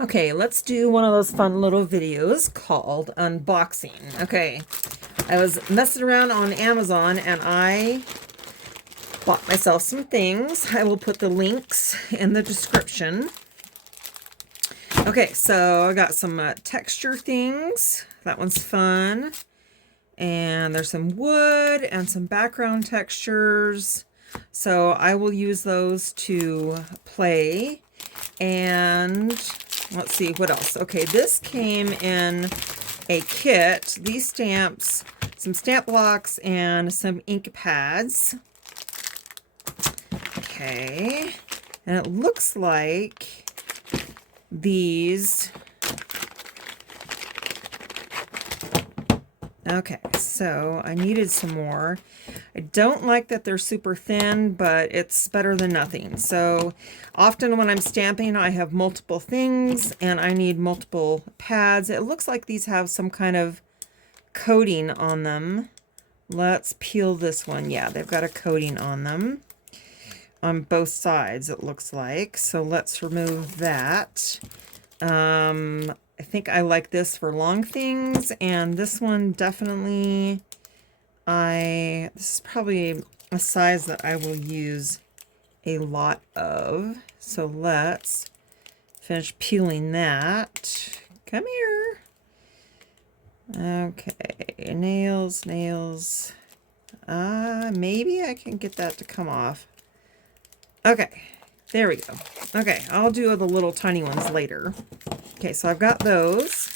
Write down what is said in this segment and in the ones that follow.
Okay, let's do one of those fun little videos called unboxing. Okay, I was messing around on Amazon and I bought myself some things. I will put the links in the description. Okay, so I got some texture things. That one's fun. And there's some wood and some background textures. So I will use those to play. And let's see, what else? Okay, this came in a kit. These stamps, some stamp blocks, and some ink pads. Okay, and it looks like these... Okay, so I needed some more. I don't like that they're super thin, but it's better than nothing. So often when I'm stamping, I have multiple things and I need multiple pads. It looks like these have some kind of coating on them. Let's peel this one. Yeah, they've got a coating on them on both sides, it looks like. So let's remove that. I think I like this for long things, and this one definitely, this is probably a size that I will use a lot of. So let's finish peeling that. Come here. Okay, nails. Maybe I can get that to come off. Okay, there we go. Okay, I'll do the little tiny ones later. Okay, so I've got those.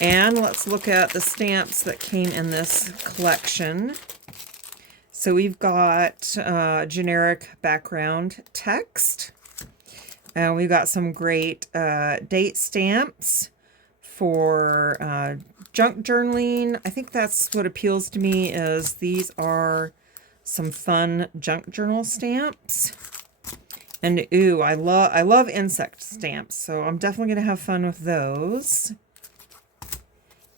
And let's look at the stamps that came in this collection. So we've got generic background text. And we've got some great date stamps for junk journaling. I think that's what appeals to me, is these are some fun junk journal stamps. And ooh, I love insect stamps, so I'm definitely gonna have fun with those.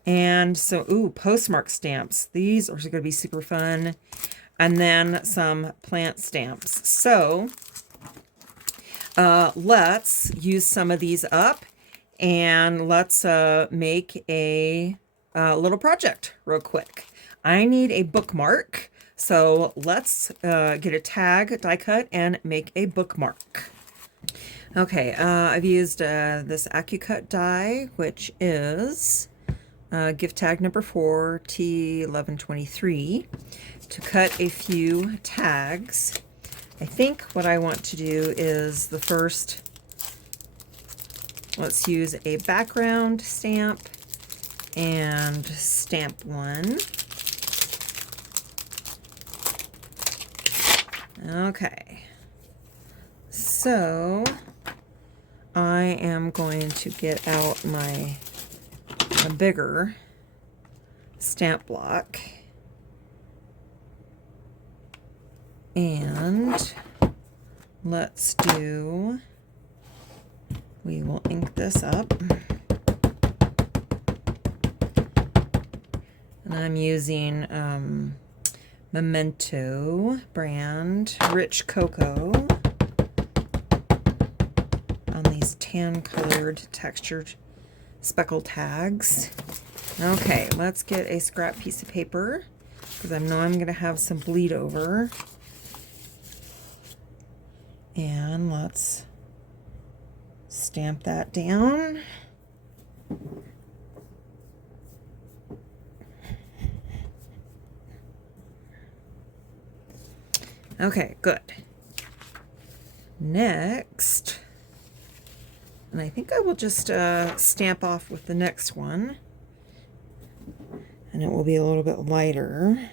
And so, ooh, postmark stamps. These are gonna be super fun. And then some plant stamps. So let's use some of these up and let's make a little project real quick. I need a bookmark. So let's get a tag, die cut, and make a bookmark. Okay, I've used this AccuCut die, which is gift tag number 4, T1123, to cut a few tags. I think what I want to do is the first, let's use a background stamp and stamp one. Okay, so I am going to get out my bigger stamp block, and let's do, we will ink this up, and I'm using Memento brand Rich Cocoa on these tan colored textured speckle tags. Okay, let's get a scrap piece of paper because I know I'm going to have some bleed over. And let's stamp that down. Okay, good. Next, and I think I will just stamp off with the next one, and it will be a little bit lighter.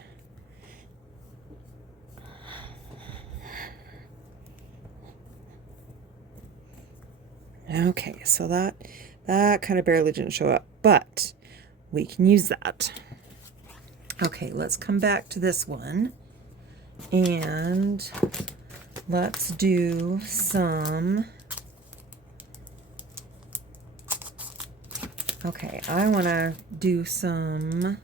Okay, so that kind of barely didn't show up, but we can use that. Okay, let's come back to this one. And let's do some, okay, I want to do some,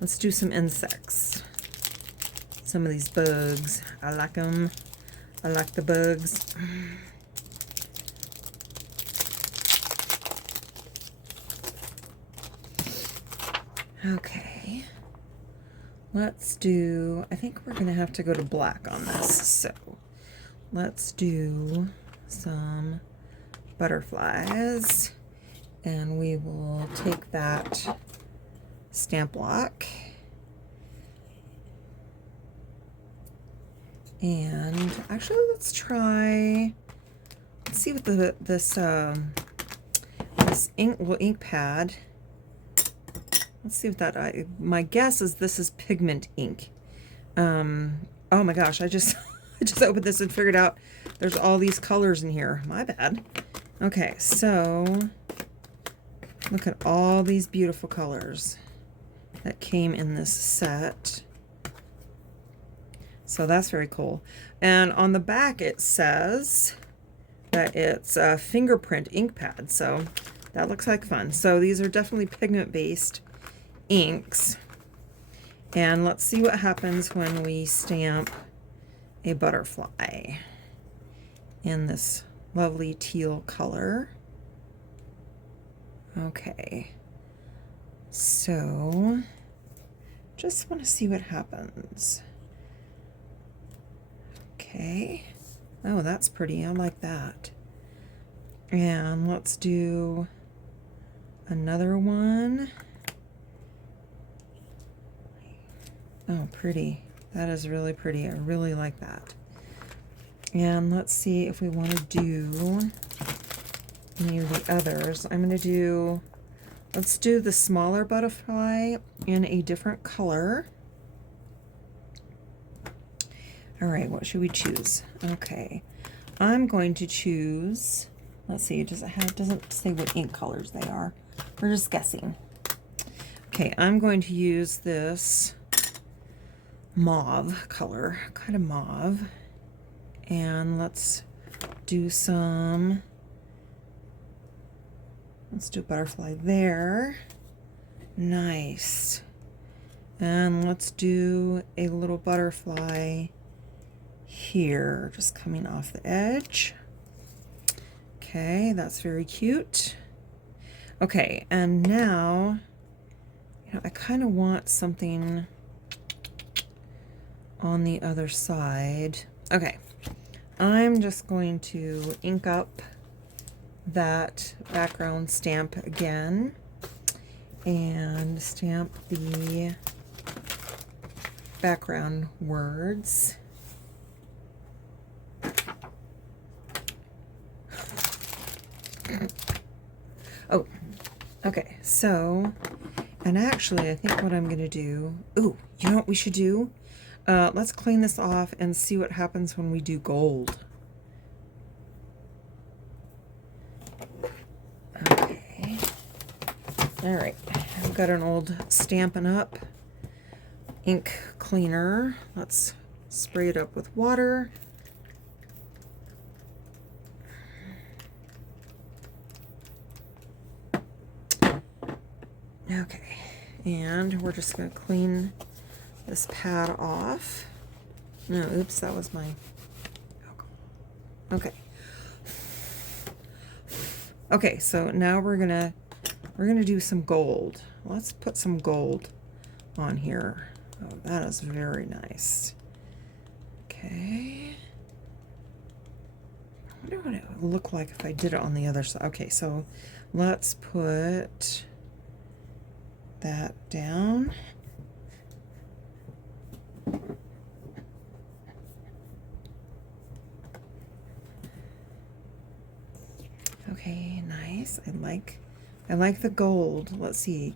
let's do some insects. Some of these bugs, I like them. I like the bugs. Okay. Let's do, I think we're going to have to go to black on this. So let's do some butterflies, and we will take that stamp block and actually let's see what this ink pad. Let's see what that, my guess is this is pigment ink. Oh my gosh, I just I just opened this and figured out there's all these colors in here. My bad. Okay, so look at all these beautiful colors that came in this set. So that's very cool. And on the back it says that it's a fingerprint ink pad. So that looks like fun. So these are definitely pigment-based inks. And let's see what happens when we stamp a butterfly in this lovely teal color. Okay. So just want to see what happens. Okay. Oh, that's pretty. I like that. And let's do another one. Oh, pretty. That is really pretty. I really like that. And let's see if we want to do any of the others. I'm going to do, let's do the smaller butterfly in a different color. All right, what should we choose? Okay, I'm going to choose, let's see, it doesn't say what ink colors they are. We're just guessing. Okay, I'm going to use this mauve color, kind of mauve. And let's do let's do a butterfly there. Nice. And let's do a little butterfly here, just coming off the edge. Okay, that's very cute. Okay, and now, I kind of want something on the other side. Okay, I'm just going to ink up that background stamp again and stamp the background words. Oh, okay, so, and actually I think what I'm going to do, ooh, you know what we should do? Let's clean this off and see what happens when we do gold. Okay. All right. I've got an old Stampin' Up! Ink cleaner. Let's spray it up with water. Okay. And we're just going to clean this pad off. No, oops, that was my alcohol. Okay. Okay, so now we're gonna do some gold. Let's put some gold on here. Oh, that is very nice. Okay. I wonder what it would look like if I did it on the other side. Okay, so let's put that down. Okay, nice. I like the gold. Let's see.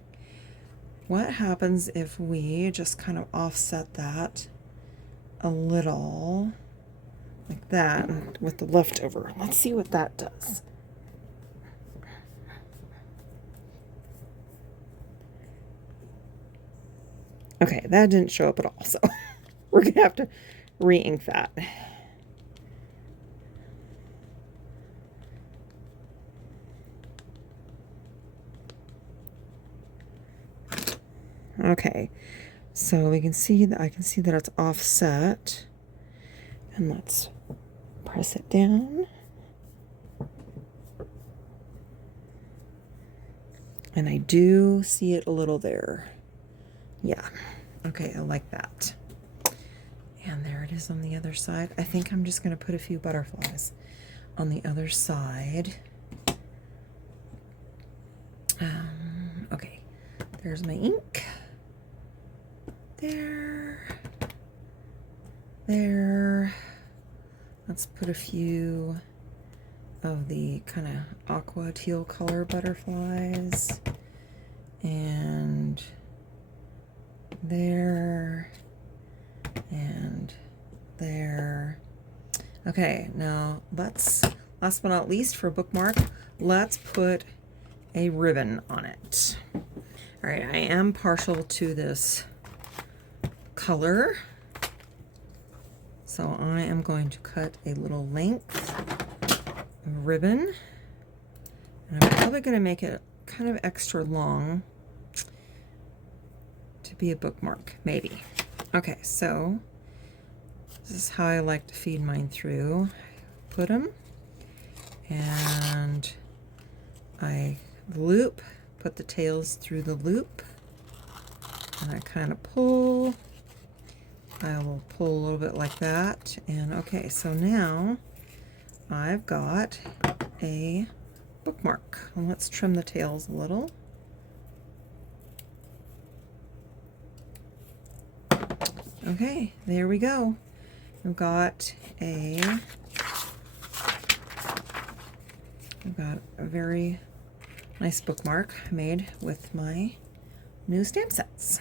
What happens if we just kind of offset that a little like that with the leftover? Let's see what that does. Okay, that didn't show up at all, so we're gonna have to re-ink that. Okay, so we can see that I can see that it's offset, and let's press it down. And I do see it a little there. Yeah. Okay, I like that. And there it is on the other side. I think I'm just going to put a few butterflies on the other side. Okay, there's my ink. There. Let's put a few of the kind of aqua teal color butterflies. And there. And there. Okay, now let's, last but not least for Bookmark, let's put a ribbon on it. All right, I am partial to this color, so I am going to cut a little length ribbon, and I'm probably going to make it kind of extra long to be a bookmark, maybe. Okay, so this is how I like to feed mine through. Put them, and I loop, put the tails through the loop, and I kind of pull. I will pull a little bit like that, and okay, so now I've got a bookmark. And let's trim the tails a little. Okay, there we go. We've got a very nice bookmark made with my new stamp sets.